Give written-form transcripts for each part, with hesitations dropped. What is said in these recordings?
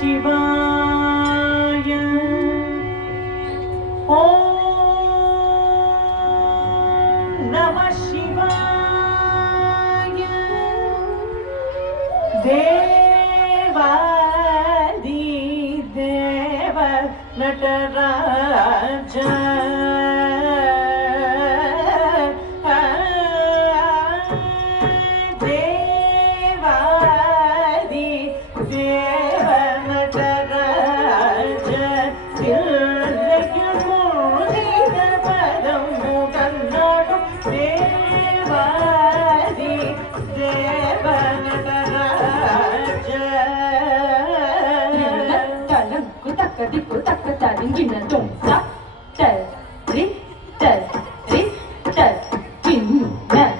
சிவாய ஓம் நம சிவாய தேவாதி தேவ Nataraja Diku tak ketarin gina dong tak tel rit tel gina tak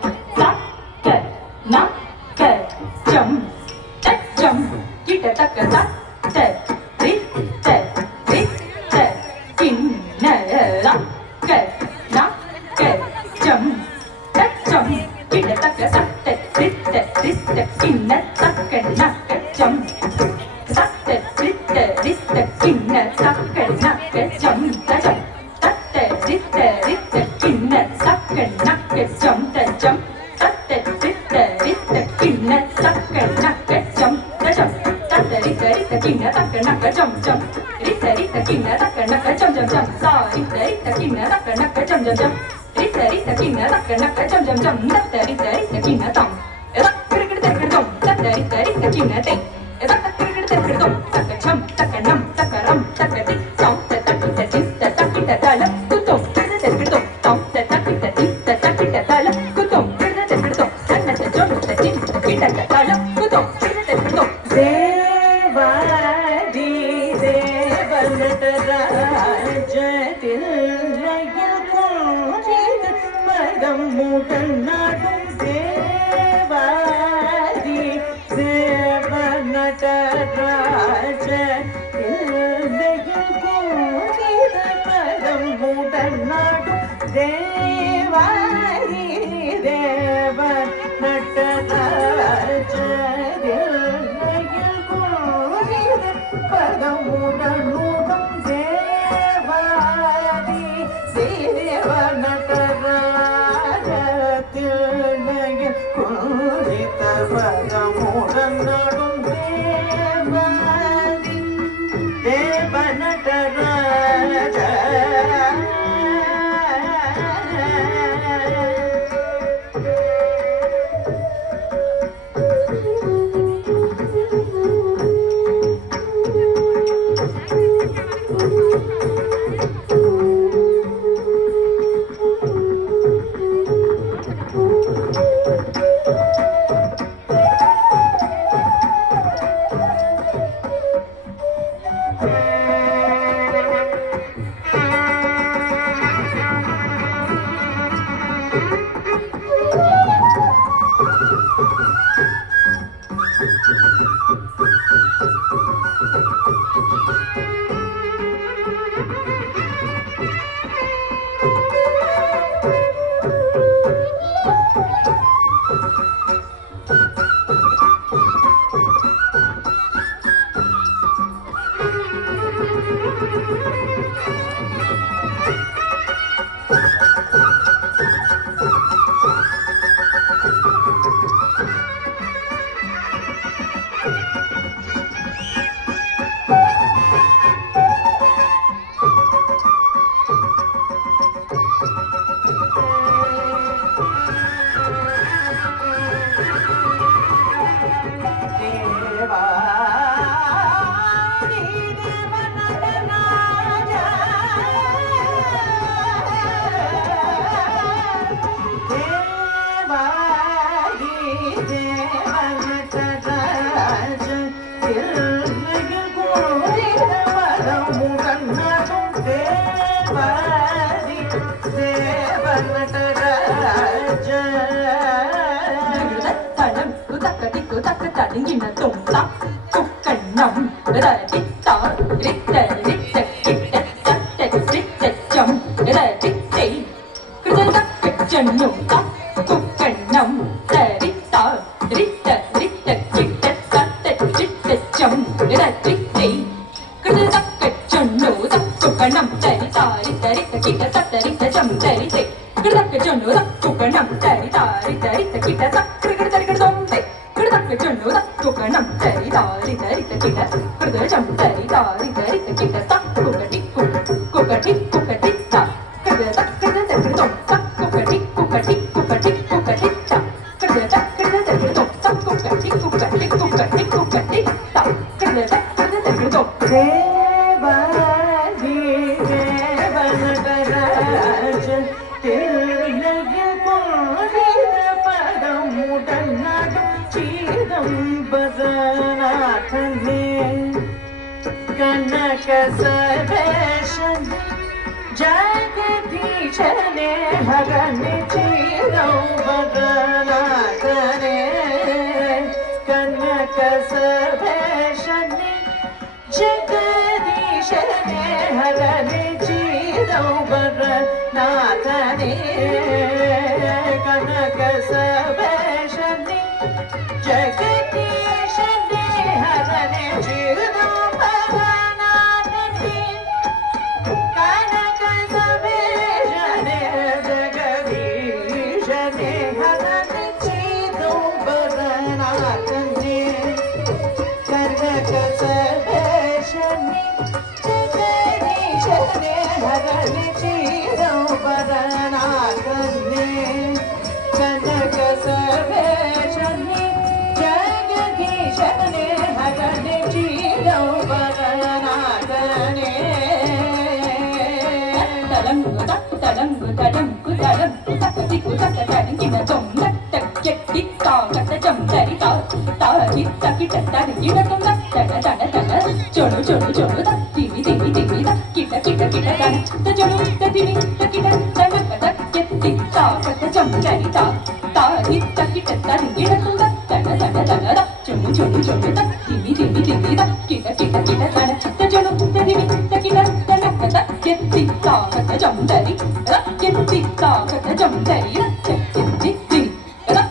tel nak tel jam kita tak tel rit tel gina nak tel jam kita tak tel rit gina tak nak jam Kinna takka nakka jam ta jam tatte ditte kinna takka nakka jam ta jam tatte ditte kinna takka nakka jam ta jam tatte ditte kinna takka nakka jam ditte kinna takka nakka jam sa ditte kinna takka nakka jam ditte kinna takka nakka jam tatte ditte kinna tam edak kirkir dom tatte ditte kinna te edak kirkir dom takka jam takka nam ram takka tik tom takka tik takka tala kutom takka tom takka tik takka tala kutom takka tanna jom takka tala kutom takka தேவாதி தேவ நடராஜ தில்லையில் கோயில் பதம் முதல் நாடும் தேவாதி தேவ நடராஜ தேவாரி தேவ நடராஜ பதமுடனுடம் தேவாரி தேவ நடராஜ தில்லையில் குறித்த பதமுடன் நடும் தேவாரி தேவ Nataraja Ingin tung tak bukan nam berarti tak rita kita jam berarti kerja tak kejenuh tak bukan nam dari tak rita kita jam berarti nam tari tari tari ta kita ta kriga tari dom te kriga ta chundu ta kuka nam tari tari tari ta kita kriga jam tari tari tari ta kita ta kuka tik ta kriga ta kriga tari dom ta kuka tik ta kriga ta kriga tari dom ta kuka tik ta kriga ta kriga tari dom தேவாதி தேவநடராஜ தில்லையில் கோடித பதமுடன் நடும் சிதம்பரநாதனே கனக சர்வேஷன் ஜெகதீஷனே ஹரனே சிதம்பரநாதனே கனக சர்வேஷனே ஜெகதீஷனே ஹரனே சிதம்பரநாதனே கனக சர்வேஷனே ஜெகதீஷனே ஹரனே சிதம்பரநாதனே கனக சர்வேஷனே ஜெகதீஷனே ஹரனே சிதம்பரநாதனே கனக சர்வேஷனே ஜெகதீஷனே ஹரனே சிதம்பரநாதனே கனக சர்வேஷனே ஜெகதீஷனே ஹரனே சிதம்பரநாதனே தடங்கு தடங்கு தடங்கு தடங்கு தக்கதிக்கு தக்க தடங்கின தொம் தட்ட கெட்டி தா கட்ட ஜம் தரி தா தாரி தக்கிட்ட தடங்கின தொம் தட தட தட ஜொடு ஜொடு ஜொடு திமி திமி திமி கிட்ட கிட்ட கிட்ட தட ஜொடு திமி கிட்ட தட தட கெட்டி தா கட்ட ஜம் தரி தா தாரி தக்கிட்ட தடங்கின தொம் தட தட தட ஜொடு ஜொடு ஜொடு திமி திமி திமி கிட்ட கிட்ட கிட்ட தட ஜொடு திமி கிட்ட தட தட கெட்டி தா கட்ட ஜம் தரி கெட்டி தா கட்ட ஜம் தரி கெட்டி திமி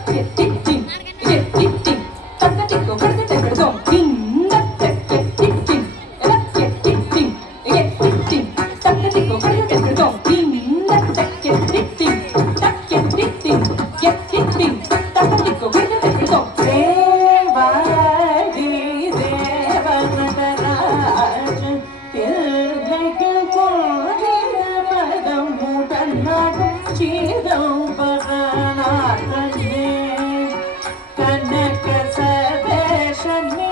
கெட்டி திமி கெட்டி திமி தக்கதிக்கு கட்ட தட ஜம் திம் கெட்டி திமி கெட்டி திமி கெட்டி திமி தக்கதிக்கு கட்ட தட ஜம் திம் கெட்டி திமி கெட்டி திமி கெட்டி திமி தக்கதிக்கு கட்ட தட ஜம் தேவாதி தேவநடராஜ தில்லையில் கோடித பதமுடன் நடும் சிதம்பரநாதனே கனக சர்வேஷனே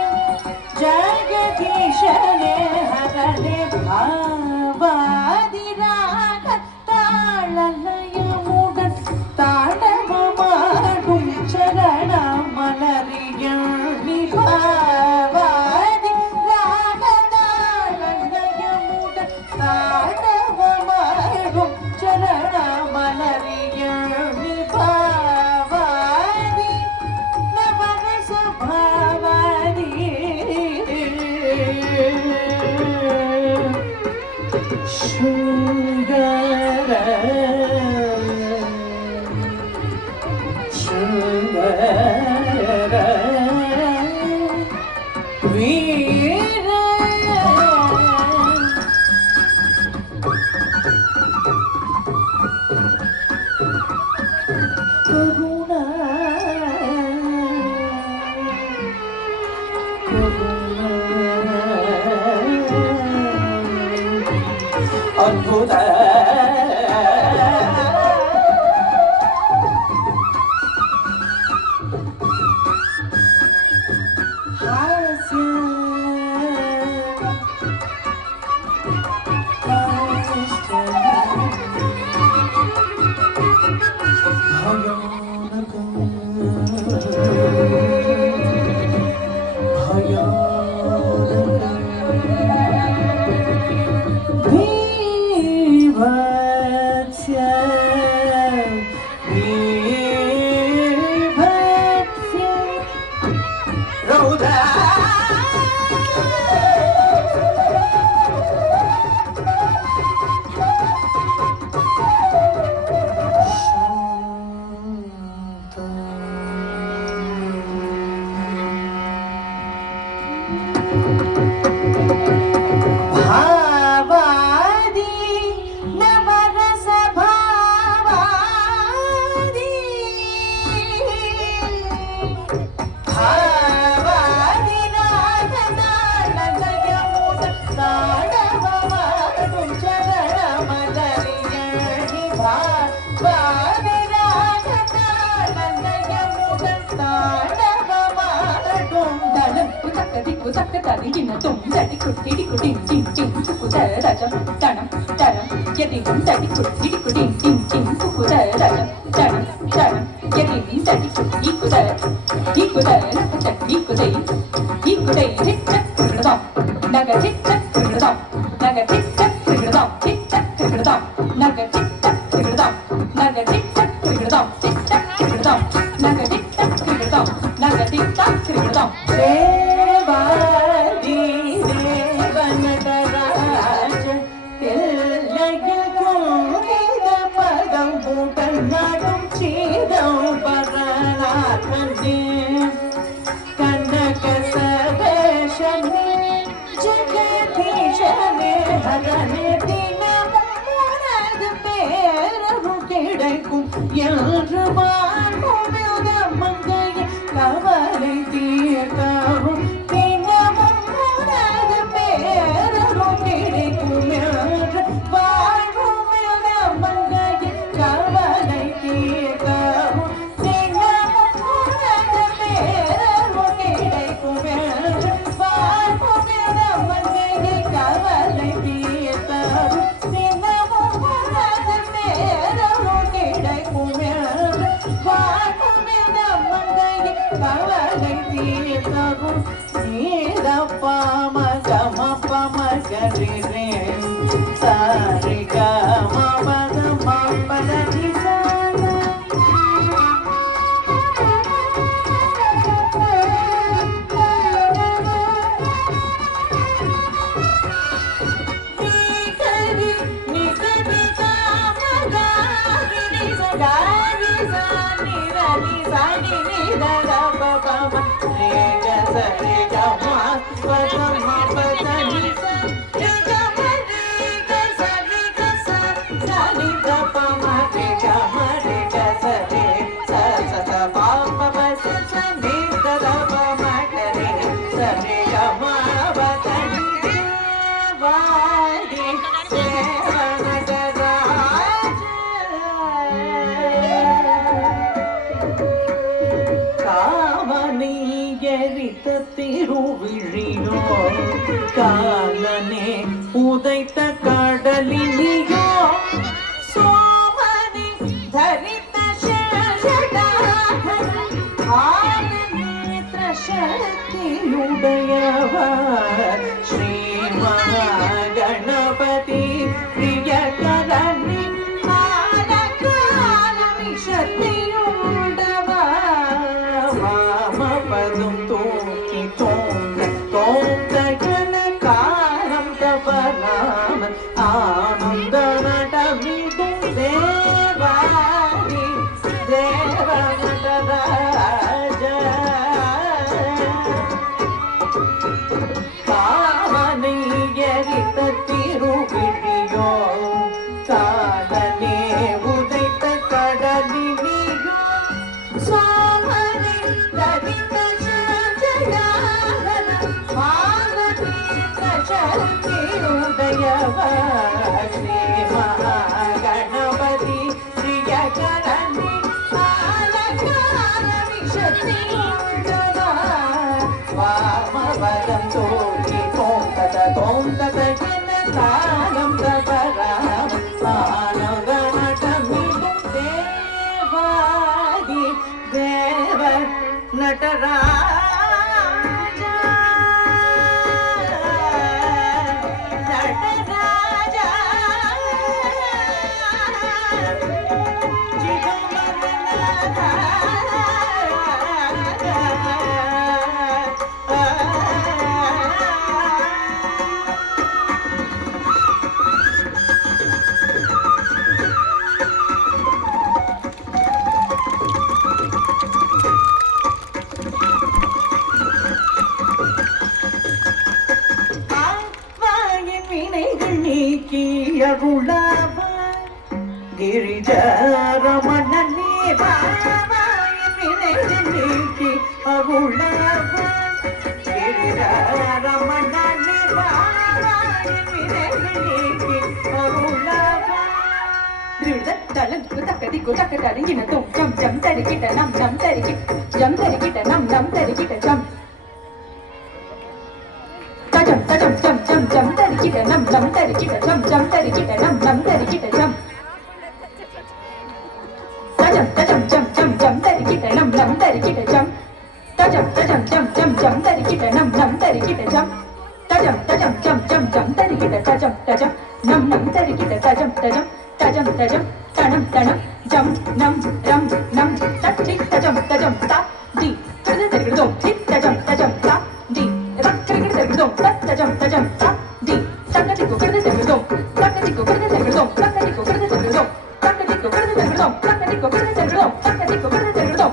ஜெகதீஷனே ஹரனே பாவாதி ராக தாளலயமுடன் தாண்டவமாடும் சரண மலரியாணி பாவாதி ராக தாளலயமுடன் தாண்டவமாடும் சரண மலரியாணி பாவாதி நவரச பாவாதி சுந்தர சுந்தர வீர கருணா அற்புத ಭಾವಾದಿ ನವರಸ ಭಾವಾದಿ చక్క తరిగిన తొందటి కుట్టి కుటిం టిం టిం కుకుద రజం తణం తరం యదిం తడి కుట్టి కుటిం టిం టిం కుకుద రజం తణం తరం యదిం తడి కుట్టి కుద కుద నకటి కుదై కుదై చిచ్చక్ కుడదాం నగ చిచ్చక్ కుడదాం నగ చిచ్చక్ కుడదాం చిచ్చక్ కుడదాం నగ చిచ్చక్ కుడదాం నగ చిచ్చక్ కుడదాం చిచ్చక్ కుడదాం నగ చిచ్చక్ కుడదాం నగ చిచ్చక్ కుడదాం தேவாதி தேவநடராஜ தில்லையில் கோவித பதம் புகழ் நடும் சீதம் பரநாதனே கனக சவேஷனே ஜெகதீஷனே ஹரனே தினமும் உனது பேரருள் கிடைக்கும் என்று வாழ்வும் மங்கைய கவலை தீர்க்கவும் தினமும் உனது பேரருள் கிடைக்கும் என்று வாழ்வும் மங்கைய கவலை தீர்க்கவும் தினமும் உனது பேரருள் கிடைக்கும் என்று வாழ்வும் மங்கைய கவலை தீர்க்கவும் தினமும் உனது பேரருள் கிடைக்கும் என்று வாழ்வும் மங்கைய கவலை தீர்க்கவும் நீதப்பாம கமப்பம கரிரே சாரி கமபத மபத நிசான நிகரி நிகரி காமகாரி நிசகாரி சானி ரனி சானி நிதர பபம ரேக சரி கமா பதம பத நிச கம ரேக சரி கச சானி பபம ரேக மரேக சரி ச ச ச பாப பச ச நிதர பபம கரே சரி கமா பத வாதி காமனை எரித்த திருவிழியோ காலனே உதைத்த கடலினியோ சோமனை தரித்த ஆனநேத்திர சக்தியுடையவர் ஸ்ரீ மகாகணபதி பிரியகரணி வாமபதம் தூக்கி தோங்க தோங்க கன காலம் தவறாம ஆனந்த நடமிடும் தேவாதி தேவ நடராஜ காமனை எரித்த திருவிழியோ காலனே உதைத்த கடலினியோ சோமனை தரித்த ஜயாகர மானதீர்த்த சக்தியுடையவர் ஸ்ரீ மகாகணபதி பிரியகரணி ஆலகாரணி சக்தியுடையவர் வாமபதம் தோங்கி தோங்கத தோங்கத கன காலம் தவறாம ஆனந்த நடமிடும் தேவாதி தேவ நடராஜ நடராஜ வினைகள் நீக்கி அருளாவாய் கிரிஜரமணனே பாவாய் வினைகள் நீக்கி அருளாவாய் கிரிஜரமணனே பாவாய் வினைகள் நீக்கி அருளாவாய் தலங்கு தக்கதிக்கு தக்க தரிங்கின தும் ஜம் ஜம் தரிக்கிட்ட நம் நம் தரிக்கிட்ட ஜம் தரிக்கிட்ட நம் நம் தரிக்கிட்ட ஜம் tajam tajam jam jam jam tarikita nam nam tarikita jam jam tarikita nam nam tarikita jam tajam tajam jam jam jam tarikita nam nam tarikita jam tajam tajam jam jam jam tarikita nam nam tarikita jam tajam tajam jam jam jam tarikita tajam tajam nam nam tarikita tajam tajam tajam tajam tanam tanam jam nam ram nam tatik tajam tajam ta di kada tarikidum tik tajam tajam ta di rak tarikida tarikidum ta tajam tajam ta di takatiko kada tarikidum takatiko kada tarikidum takatiko kada tarikidum takatiko kada tarikidum takatiko kada tarikidum takatiko kada tarikidum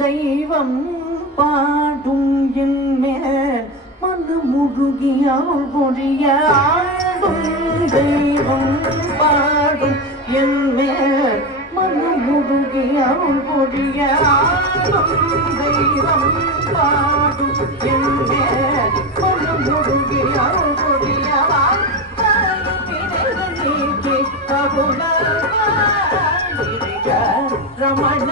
தெய்வம் பாடும் என் மேல் மனமுருகி அருள் பொழிய ஆடும் தெய்வம் பாடும் என் மேல் மனமுருகி அருள் பொழிய ஆடும் தெய்வம் பாடும் என் மேல் மனமுருகி அருள் பொழிய நீக்கி ரமண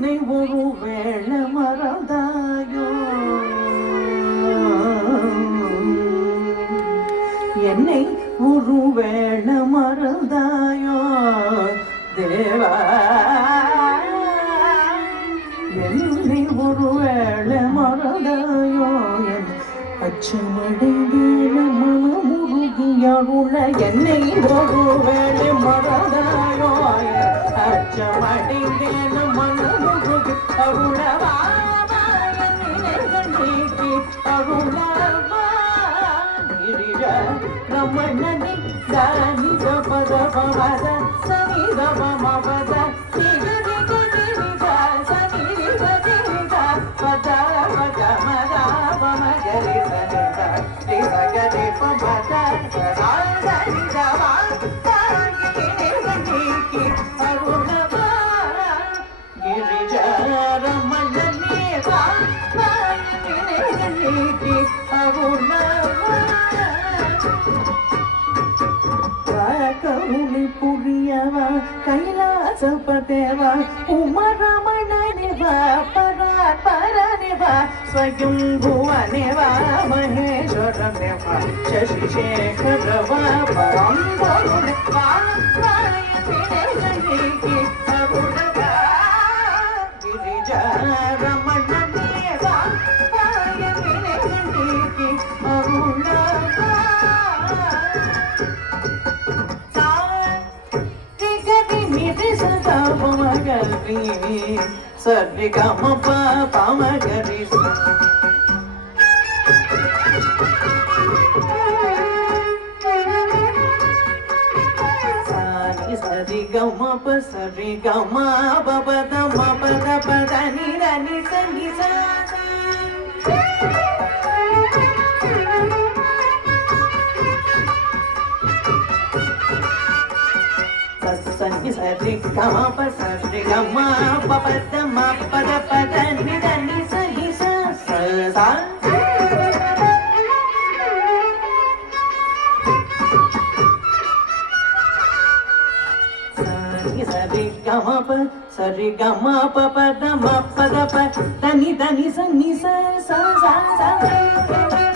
என்னை ஒரு வேளை மறந்தாயோ என்னை ஒரு வேளை மறந்தாயோ தேவா என்னை ஒரு வேளை மறந்தாயோ என் அச்சமடைந்தேன மனமுருகியருள என்னை ஒரு வேளை மறந்தாயோ அச்சமடைந்தேன மனமுருகி அருளவா நீக்கி அருளவா கிரிஜ ரமணனி தானி பத பவத சனி ரமமவத நிகதி கிரிஜ சனி ரித பத பத மத பமகரி சனித ரிசகதி பமத சதாரி தவா நீக்கி அருளவா கிரிஜ ரமணனி நீக்கி அருளவா கருணை புரியவா கைலாசபதேவா உமரமணனிவா பராத்பரனிவா ஸ்வயம்புவனிவா மகேஸ்வரனிவா சசிசேகரவா பரம்பொருளிவா மாயவினேகி அருளவா கிரிஜ ரமணனிவா மாயவினேகி அருளவா சரி கம பாமகரி சாரி சரி கம சரி கம பபத மபத பத நிரனி சனி சா சரி கமா ப சரி கமா பபத மா பத பத நித நிச நிச ச சா சரி கமா ப சரி கமா பபத மா பத ப தனி தனி ச நிச ச சா சா